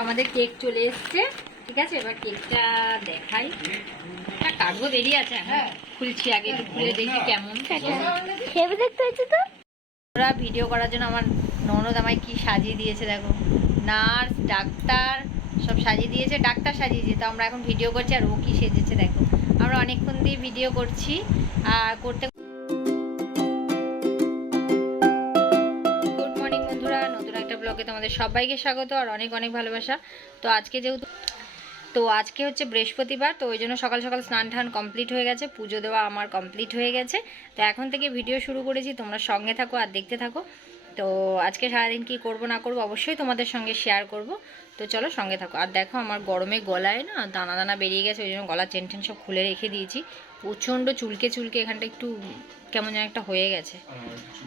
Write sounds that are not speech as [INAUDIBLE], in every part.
আমাদের কেক চলে এসছে ঠিক আছে? এবার কেকটা দেখাই। কাগজ বেরিয়ে আছে হ্যাঁ। খুলছি আগে একটু খুলে দেখি কেমন। খেয়ে দেখতে হয়েছে তো? ওরা ভিডিও করার জন্য আমার ননদ আমায় কি সাজিয়ে দিয়েছে দেখো। নার্স ডাক্তার সব সাজিয়ে দিয়েছে। ডাক্তার সাজিয়েছে তো আমরা এখন ভিডিও করছি আর ও কি সেজেছে দেখো। আমরা অনেকক্ষণ দিয়ে ভিডিও করছি। আর করতে ব্লগে তোমাদের সবাইকে স্বাগত আর অনেক অনেক ভালোবাসা। তো আজকে যেহেতু তো আজকে হচ্ছে বৃহস্পতিবার, তো ওই জন্য সকাল সকাল স্নান টান কমপ্লিট হয়ে গেছে, পুজো দেওয়া আমার কমপ্লিট হয়ে গেছে। তো এখন থেকে ভিডিও শুরু করেছি, তোমরা সঙ্গে থাকো আর দেখতে থাকো। তো আজকে সারাদিন কি করব না করব অবশ্যই তোমাদের সঙ্গে শেয়ার করব। তো চলো সঙ্গে থাকো। আর দেখো আমার গরমে গলায় না দানা দানা বেরিয়ে গেছে, ওই জন্য গলা চেন টেন সব খুলে রেখে দিয়েছি। প্রচণ্ড চুলকে চুলকে এখানটা একটু কেমন যেন একটা হয়ে গেছে।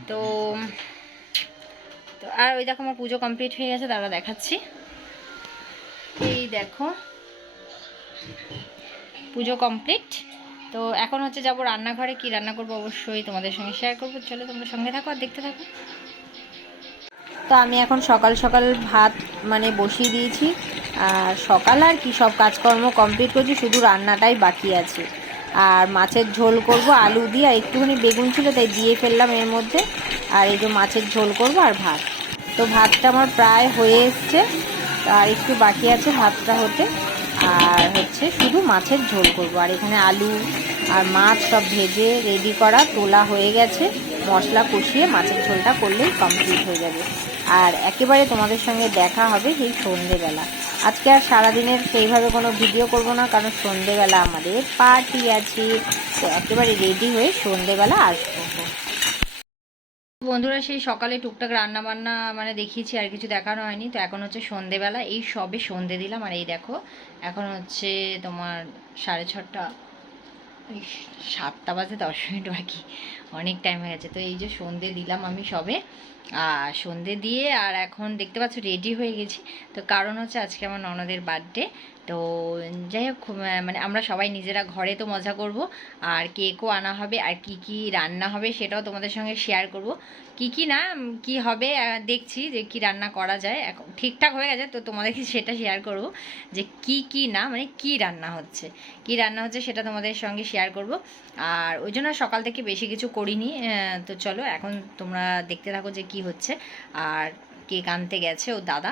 তো তো আর ওই দেখো আমার পুজো কমপ্লিট হয়ে গেছে তারা দেখাচ্ছি। এই দেখো, পুজো কমপ্লিট তো এখন হচ্ছে যাব রান্নাঘরে, কি রান্না করব অবশ্যই তোমাদের সঙ্গে শেয়ার করব। চলো তোমরা সঙ্গে থাকো আর দেখতে থাকো। তো আমি এখন সকাল সকাল ভাত মানে বসিয়ে দিয়েছি। আর সকাল আর কি সব কাজকর্ম কমপ্লিট করছি, শুধু রান্নাটাই বাকি আছে। আর মাছের ঝোল করব, আলু দিয়ে, আর একটুখানি বেগুন ছিল, তাই দিয়ে ফেললাম এর মধ্যে। আর এই যে মাছের ঝোল করব আর ভাত। তো ভাতটা আমার প্রায় হয়ে এসছে, আর একটু বাকি আছে ভাতটা হতে। আর হচ্ছে শুধু মাছের ঝোল করব, আর এখানে আলু আর মাছ সব ভেজে রেডি করা, তোলা হয়ে গেছে। মশলা কষিয়ে মাছের ঝোলটা করলেই কমপ্লিট হয়ে যাবে। আর একেবারে তোমাদের সঙ্গে দেখা হবে সেই সন্ধেবেলা। আজকে আর সারাদিনের সেইভাবে কোনো ভিডিও করব না, কারণ সন্ধেবেলা আমাদের পার্টি আছে। তো একেবারে রেডি হয়ে সন্ধেবেলা আসব। বন্ধুরা, সেই সকালে টুকটাক রান্না বান্না মানে দেখিয়েছি, আর কিছু দেখানো হয়নি। তো এখন হচ্ছে সন্ধেবেলা, এই সবে সন্ধে দিলাম। আর এই দেখো, এখন হচ্ছে তোমার সাড়ে ছটা। এই সাতটা বাজে, দশ মিনিট বাকি। অনেক টাইম হয়ে গেছে। তো এই যে সন্ধে দিলাম আমি সবে। আর সন্ধে দিয়ে আর এখন দেখতে পাচ্ছ রেডি হয়ে গেছি। তো কারণ হচ্ছে আজকে আমার ননদের বার্থডে তো যাই হোক মানে আমরা সবাই নিজেরা ঘরে তো মজা করব। আর কেকও আনা হবে। আর কি কি রান্না হবে সেটাও তোমাদের সঙ্গে শেয়ার করব। কি কি না কি হবে দেখছি যে কি রান্না করা যায়। এখন ঠিকঠাক হয়ে গেছে, তো তোমাদেরকে [LAUGHS] সেটা শেয়ার করব যে কি কি না মানে কি রান্না হচ্ছে। কি রান্না হচ্ছে সেটা তোমাদের সঙ্গে শেয়ার করব। আর ওই জন্য সকাল থেকে বেশি কিছু করিনি তো চলো এখন তোমরা দেখতে থাকো যে কি হচ্ছে। আর কেক আনতে গেছে ও দাদা।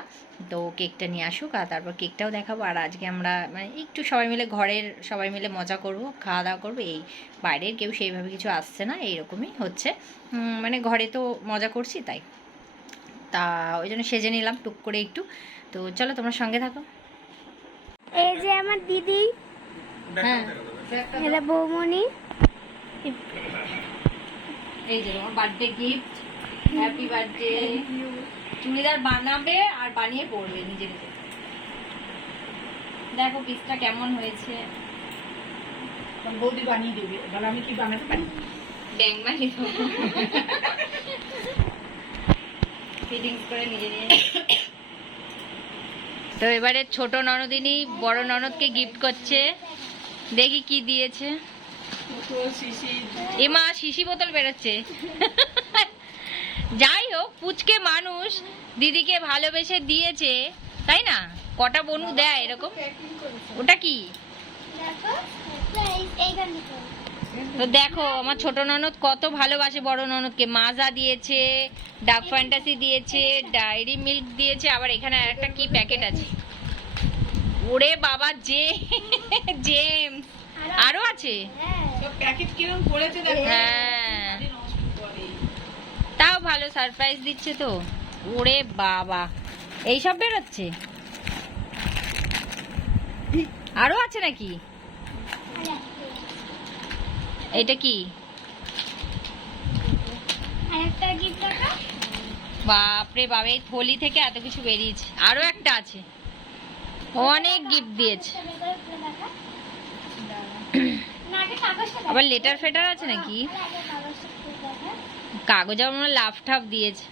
তো কেকটা নিয়ে আসুক আর তারপর কেকটাও দেখাবো। আর আজকে আমরা মানে একটু সবাই মিলে ঘরের সবাই মিলে মজা করব খাওয়া দাওয়া করব। এই বাইরের কেউ সেইভাবে কিছু আসছে না এইরকমই হচ্ছে। মানে ঘরে তো মজা করছি তাই। তা ওই জন্য সেজে নিলাম টুক করে একটু। তো চলো তোমরা সঙ্গে থাকো। এই যে আমার দিদি হ্যাঁ। হেলা বৌমণি। এই যে তোমার birthday gift happy birthday churidar বানাবে আর বানিয়ে পরবে নিজে নিজে। দেখো পিসটা কেমন হয়েছে। বৌদি বানিয়ে দেবে। তাহলে আমি কি বানাতে পারি? ব্যাং বানিয়ে ফিটিংস করে নিজে নিয়ে তো এবারে ছোট ননদিনী বড় ননদকে গিফট করছে। দেখি কি দিয়েছে। এমা শিশি বোতল বেরোচ্ছে। যাই পুচকে মানুষ দিদিকে ভালোবেসে দিয়েছে তাই না? কটা বনু দেয় এরকম? ওটা কি? তো দেখো আমার ছোট ননদ কত ভালোবাসে বড় ননদকে। মাজা দিয়েছে ডাক ফ্যান্টাসি দিয়েছে ডায়েরি মিল্ক দিয়েছে আবার এখানে একটা কি প্যাকেট আছে? ওরে বাবা জে [LAUGHS] জেমস। আরও আছে? হ্যাঁ। তাও ভালো সারপ্রাইজ দিচ্ছে তো। ওরে বাবা। এইসব বেরোচ্ছে? আরও আছে নাকি? এটা কি? বাপরে বাবা এই থলি থেকে এত কিছু বেরিয়েছে। আরও একটা আছে। অনেক গিফট দিয়েছে। আবার লেটার ফেটার আছে নাকি আগে কাগজটা খুলে দেখা কাগজ আমার লাফ ঠাপ দিয়েছে।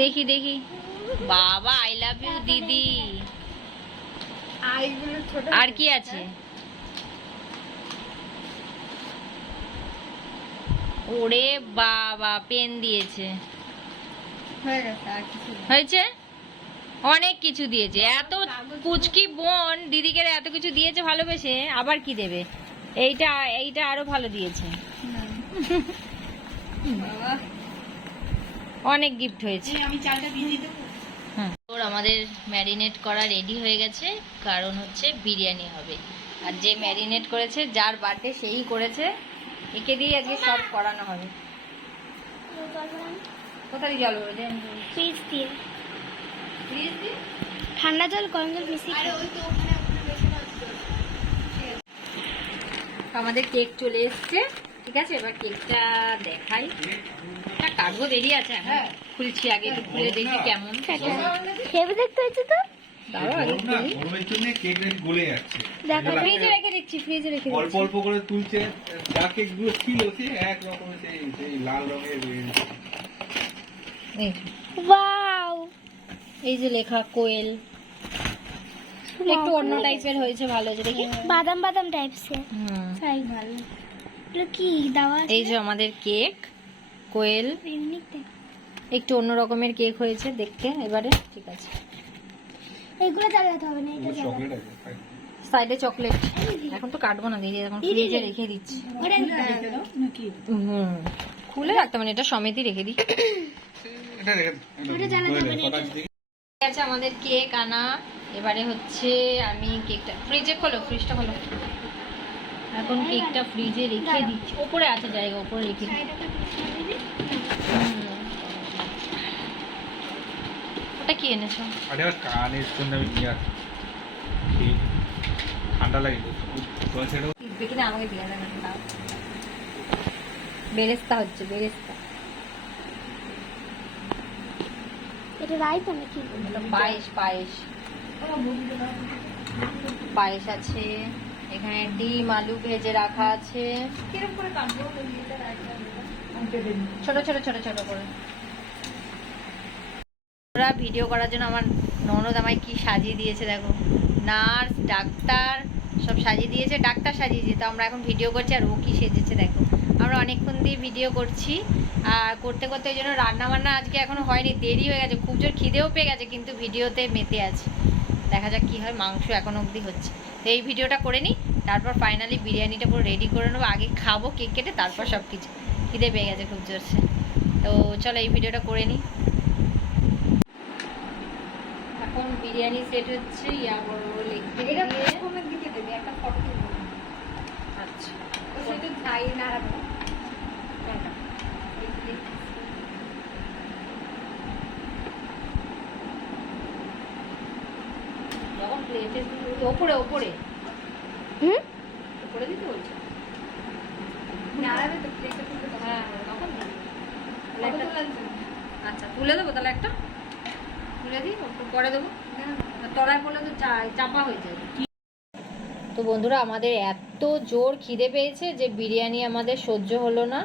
দেখি দেখি। বাবা আই লাভ ইউ দিদি। আর কি আছে? ওরে বাবা পেন দিয়েছে। হয়ে। হয়েছে? অনেক কিছু দিয়েছে। এত পুচকি বোন দিদিকে এত কিছু দিয়েছে ভালোবেসে আবার কি দেবে? এইটা এইটা আরও ভালো দিয়েছে। অনেক গিফট হয়েছে। আমি চালটা দিয়ে দিতে ওর আমাদের ম্যারিনেট করা রেডি হয়ে গেছে। কারণ হচ্ছে বিরিয়ানি হবে। আর যে ম্যারিনেট করেছে যার বার্থডে সেই করেছে। একে দিয়ে আজকে সব করানো হবে। কোথায় জল দেন ফ্রিজ দিয়ে। ঠান্ডা জল গরম জল বেশি আমাদের কেক চলে এসছে। ঠিক আছে? এবার কেকটা দেখাই। এটা কাগজ দেরি আছে হ্যাঁ। খুলছি আগে একটু খুলে দেখি কেমন। হেভি দেখতে হয়েছে তো অল্প অল্প করে তুলছে। যা কেকগুলো ছিল সে এক রকমের সেই লাল রঙের এই যে লেখা কোয়েল। একটু অন্য টাইপের হয়েছে ভালো হয়েছে দেখি বাদাম বাদাম টাইপসের হুম। তাই ভালো। কি? দাওয়া এই যে আমাদের কেক কোয়েল। একটু অন্য রকমের কেক হয়েছে দেখতে। এবারে ঠিক আছে। এইগুলো জ্বালাতে হবে না এটা চকলেট আছে সাইডে চকলেট এখন তো কাটবো না দিদি এখন ফ্রিজে রেখে দিচ্ছি। ওটা দিতে দাও নাকি হুম। খুলে রাখতে মানে এটা সমেতই রেখে দিই। এটা রেখে আমাদের কেক আনা। এবারে হচ্ছে আমি কেকটা ফ্রিজে খোলো ফ্রিজটা খোলো। এখন কেকটা ফ্রিজে রেখে দিচ্ছি। ওপরে আছে জায়গা ওপরে রেখে। ওটা কি এনেছো? আরে আমার কানের জন্য আমি নিয়ে আসছি। ঠান্ডা লাগে তোমার ছেড়ে দেখি না আমাকে দিয়ে দেন দাও বেরেস্তা হচ্ছে বেরেস্তা। এটা রাইতা নাকি? পায়েস পায়েস। পায়েস আছে এখানে ডিম আলু ভেজে রাখা আছে। ছোট ছোট ছোট ছোট করে। ওরা ভিডিও করার জন্য আমার ননদ আমায় কি সাজিয়ে দিয়েছে দেখো। নার্স ডাক্তার সব সাজিয়ে দিয়েছে ডাক্তার সাজিয়েছে তো আমরা এখন ভিডিও করছি আর ও কি সেজেছে দেখো। আমরা অনেকক্ষণ দিয়ে ভিডিও করছি। আর করতে করতে ওই জন্য রান্না বান্না আজকে এখনও হয়নি দেরি হয়ে গেছে। খুব জোর খিদেও পেয়ে গেছে কিন্তু ভিডিওতে মেতে আছে। দেখা যাক কি হয় মাংস এখন অবধি হচ্ছে। তো এই ভিডিওটা করে নিই তারপর ফাইনালি বিরিয়ানিটা পুরো রেডি করে নেব। আগে খাব কেক কেটে তারপর সব কিছু খিদে পেয়ে গেছে খুব জোরসে। তো চলো এই ভিডিওটা করে নিই। এখন বিরিয়ানি সেট হচ্ছে ইয়া বড় লেগ দিকে দেবে একটা ফটো আচ্ছা। সেটা খাই না রাখব। প্লেটে ওপরে ওপরে। হুম? ওপরে দিতে বলছো? নাড়াবে তো প্লেটে তুলতে হ্যাঁ তখন একটা- লাগছে আচ্ছা তুলে দেবো তাহলে একটা। তুলে দিই পরে দেবো। তলায় পড়লে তো চাপা হয়ে যাবে তো বন্ধুরা আমাদের এত জোর খিদে পেয়েছে যে বিরিয়ানি আমাদের সহ্য হলো না।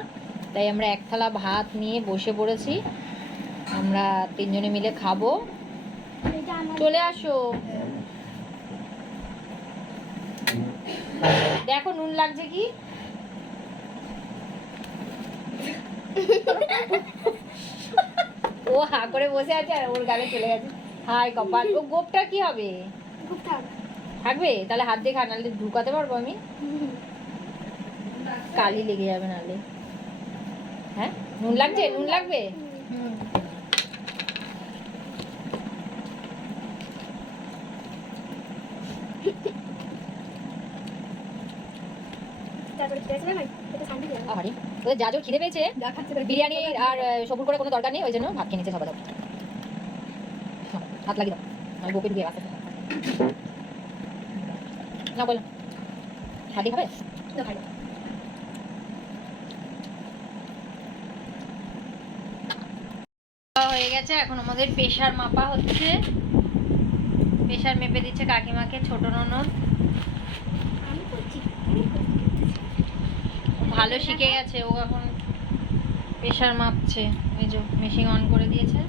তাই আমরা এক থালা ভাত নিয়ে বসে পড়েছি। আমরা তিনজনে মিলে খাব। চলে আসো। দেখো নুন লাগছে কি? ও হা করে বসে আছে আর ওর গালে চলে গেছে। হাই কপাল। ও গোপটা কি হবে? থাকবে? তাহলে হাত দিয়ে খা নাহলে ঢুকাতে পারব আমি? কালি লেগে যাবে নাহলে। হ্যাঁ? নুন লাগছে? নুন লাগবে? ওদের যা জোর খিদে পেয়েছে বিরিয়ানি আর সবুর করে কোনো দরকার নেই ওই জন্য ভাত খেয়ে নিচ্ছে সবাই। হাত লাগিয়ে দাও। আমি আসতে না বলো। হাতি খাবে? হয়ে গেছে এখন আমাদের প্রেশার মাপা হচ্ছে। প্রেশার মেপে দিচ্ছে কাকিমাকে ছোট ননদ। ভালো শিখে গেছে, ও এখন প্রেশার মাপছে। এই যে মেশিন অন করে দিয়েছে।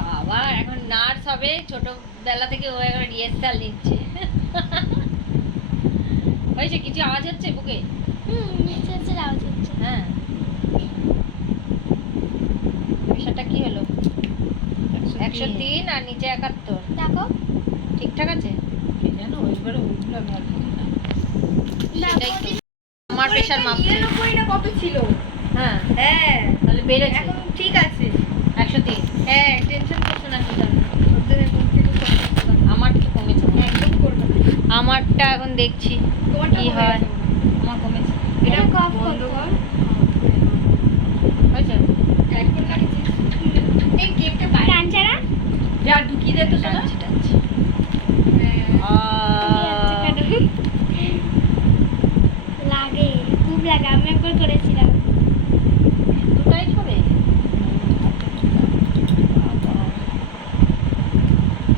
বাবা, এখন নার্স হবে, ছোট ছোটবেলা থেকে ও একবার রিহার্সাল নিচ্ছে। হয়েছে কিছু আওয়াজ হচ্ছে বুকে? হুম নিচে নিচে আওয়াজ হচ্ছে। হ্যাঁ। বিষয়টা কি হলো? একশো তিন। আর নিচে একাত্তর। দেখো। ঠিকঠাক আছে? জানো ওইবারে আর আমার মাপছে। না কত ছিল? হ্যাঁ। হ্যাঁ। তাহলে বেড়েছে। এখন ঠিক আছে। একশো তিন। হ্যাঁ টেনশন করছ না ওদের এখন থেকে সব করতে হবে। আমার তো কমেছে মনে হয়। একদম করবে না। আমারটা এখন দেখছি কি হয়। আমার কমেছে। এটা off বন্ধ। কর। এখন লাগিয়েছিস এই কেকটা বাইরে। যা ঢুকিয়ে দে তো শোনা টানছি টানছি হ্যাঁ। আহ, লাগে খুব লাগে আমি একবার করেছিলাম দুটাই হবে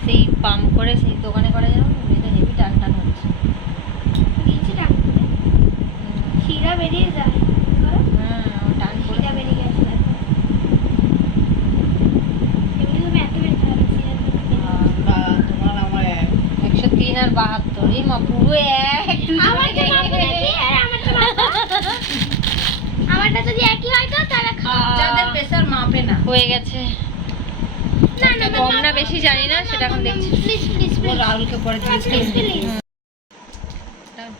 সেই পাম্প করে সেই দোকানে করা যেমন এটা হেভি টান টান হচ্ছে দিয়েছি টান করে শিরা বেরিয়ে যায় করো। হ্যাঁ টান করে শিরা বেরিয়ে গেছে দেখো এমনি তুমি এত বেরিয়ে যাবে শিরা তোমার আমার এক একশো তিন আর বাহাত্তর এই মা পুরো এক আমারটা মাপো দেখি। আর আমারটা মাপো। আমারটা যদি একই হয় তো তাহলে যাদের প্রেসার মাপে না। হয়ে গেছে। না না কম না বেশি জানি না সেটা এখন দেখছি। রাহুলকে পরে। প্লিজ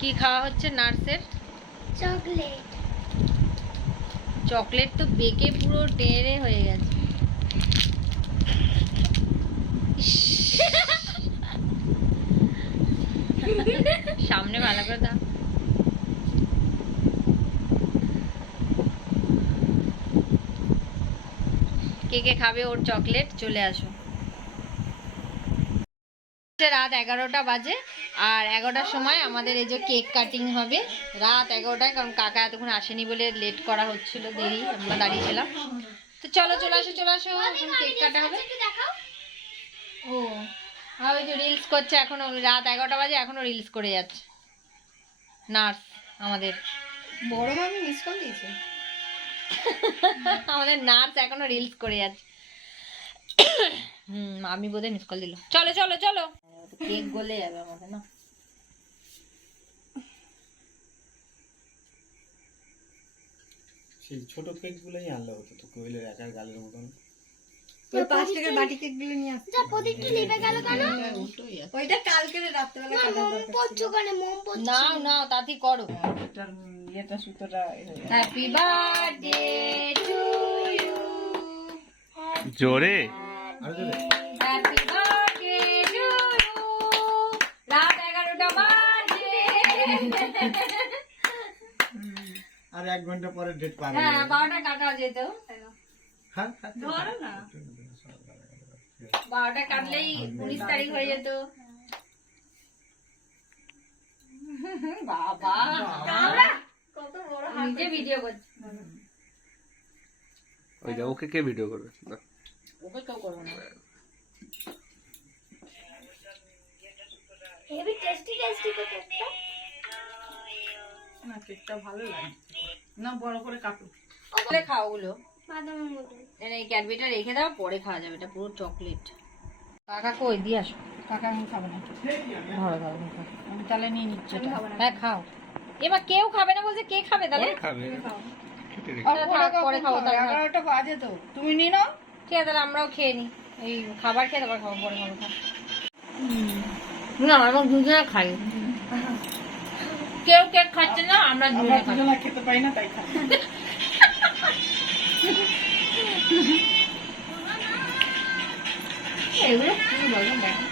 কি খাওয়া হচ্ছে নার্সের? চকলেট। চকলেট তো বেঁকে পুরো টেনে হয়ে গেছে। সামনে ভালো করে দাও। কে কে খাবে ওর চকলেট চলে আসো। রাত এগারোটা বাজে আর এগারোটার সময় আমাদের এই যে কেক কাটিং হবে রাত এগারোটায় কারণ কাকা এতক্ষণ আসেনি বলে লেট করা হচ্ছিল দেরি আমরা দাঁড়িয়েছিলাম। তো চলো চলে আসো চলে আসো এখন কেক কাটা হবে। ও আর ওই যে রিলস করছে এখনও রাত এগারোটা বাজে এখনও রিলস করে যাচ্ছে। নার্স আমাদের। বড় মামি মিস কল দিয়েছে। [LAUGHS] আমাদের নার্স এখনও রিলস করে যাচ্ছে। হুম আমি বোধহয় মিস কল দিল। চলো চলো চলো। কেক গলে যাবে আমাদের না? সেই ছোট কেক গুলোই আনলে হতো তো কোয়েলের একার গালের মতন। ওই পাঁচ টাকার বাটি কেকগুলো নিয়ে আসতে যা প্রদীপটা নিভে গেল কেন? ওইটা কালকে রাত্রেবেলা না কাটার মোম পড়ছো কেন? মোম পড়ছো না না তাতে করো। এটার সুতোটা এ হয়ে গেছে। হ্যাপি বার্থডে টু ইউ জোরে। আরও জোরে। হ্যাপি বার্থডে টু ইউ রাত এগারোটা বাজে। আর এক ঘণ্টা পরে ডেট পার হ্যাঁ বারোটা কাটা যেত। হ্যাঁ, ধরো না। বারোটা কাটলেই উনিশ তারিখ হয়ে যেত। বাবা। কত বড় নিজে ভিডিও করছি। ওই যে ওকে কে ভিডিও করবে? ওকে কেউ করব না। হেভি টেস্টি টেস্টি তো কেকটা না কেকটা ভালো লাগে। না বড় করে কাটো। বলে খাও ওগুলো। বাদামের মতো এই ক্যাডবেটা রেখে দাও পরে খাওয়া যাবে। এটা পুরো চকলেট। কাকা কই দিয়ে আসো। কাকা আমি খাব না। ধরো ধরো ধরো। আমি তাহলে নিয়ে নিচ্ছি এটা। হ্যাঁ খাও। এবার কেউ খাবে না বলছে কে খাবে তাহলে? খাবে। আচ্ছা, পরে খাব তাহলে এগারোটা বাজে তো। তুমি নিয়ে নাও। ঠিক আছে তাহলে আমরাও খেয়ে নিই। এই খাবার খেয়ে তারপর খাব পরে খাব। না আমরা দুজনে খাই। কেউ কেক খাচ্ছে না আমরা আমরা দুজনে খেতে পাই না তাই খাই। [LAUGHS] এগুলো কি বলো দেখো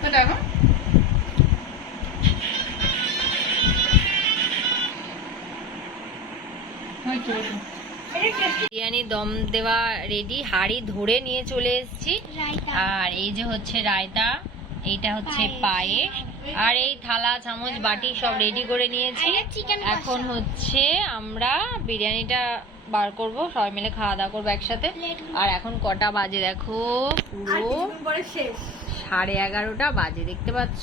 তো দেখো হয়েছে, হয়েছে। বিরিয়ানি দম দেওয়া রেডি হাড়ি ধরে নিয়ে চলে এসেছি আর এই যে হচ্ছে রায়তা এইটা হচ্ছে পায়েস আর এই থালা চামচ বাটি সব রেডি করে নিয়েছি। এখন হচ্ছে আমরা বিরিয়ানিটা বার করব সবাই মিলে খাওয়া দাওয়া করব একসাথে। আর এখন কটা বাজে দেখো? পুরো সাড়ে এগারোটা বাজে দেখতে পাচ্ছ?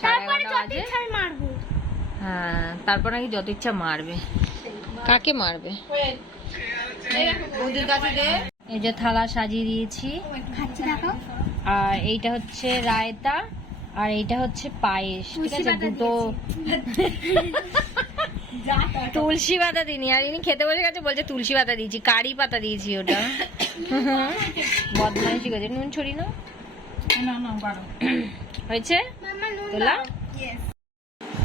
সাড়ে এগারোটা বাজে। হ্যাঁ তারপর নাকি যত ইচ্ছা মারবে। কাকে মারবে? এই যে থালা সাজিয়ে দিয়েছি। আর এইটা হচ্ছে রায়তা আর এইটা হচ্ছে পায়েস। ঠিক আছে? দুটো তুলসী পাতা দিনি আর ইনি খেতে বসে গেছে বলছে তুলসী পাতা দিয়েছি কারি পাতা দিয়েছি ওটা। বদমাইশি করেছে। নুন ছড়ি না হয়েছে? তোলা।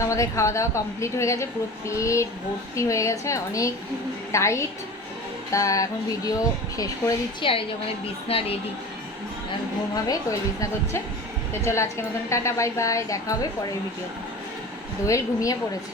আমাদের খাওয়া দাওয়া কমপ্লিট হয়ে গেছে পুরো পেট ভর্তি হয়ে গেছে অনেক টাইট তা এখন ভিডিও শেষ করে দিচ্ছি। আর এই যে আমাদের বিছনা রেডি ঘুম হবে কোয়েল বিছনা করছে তো চলো আজকের মতন টাটা বাই বাই দেখা হবে পরের ভিডিও দোয়েল ঘুমিয়ে পড়েছে।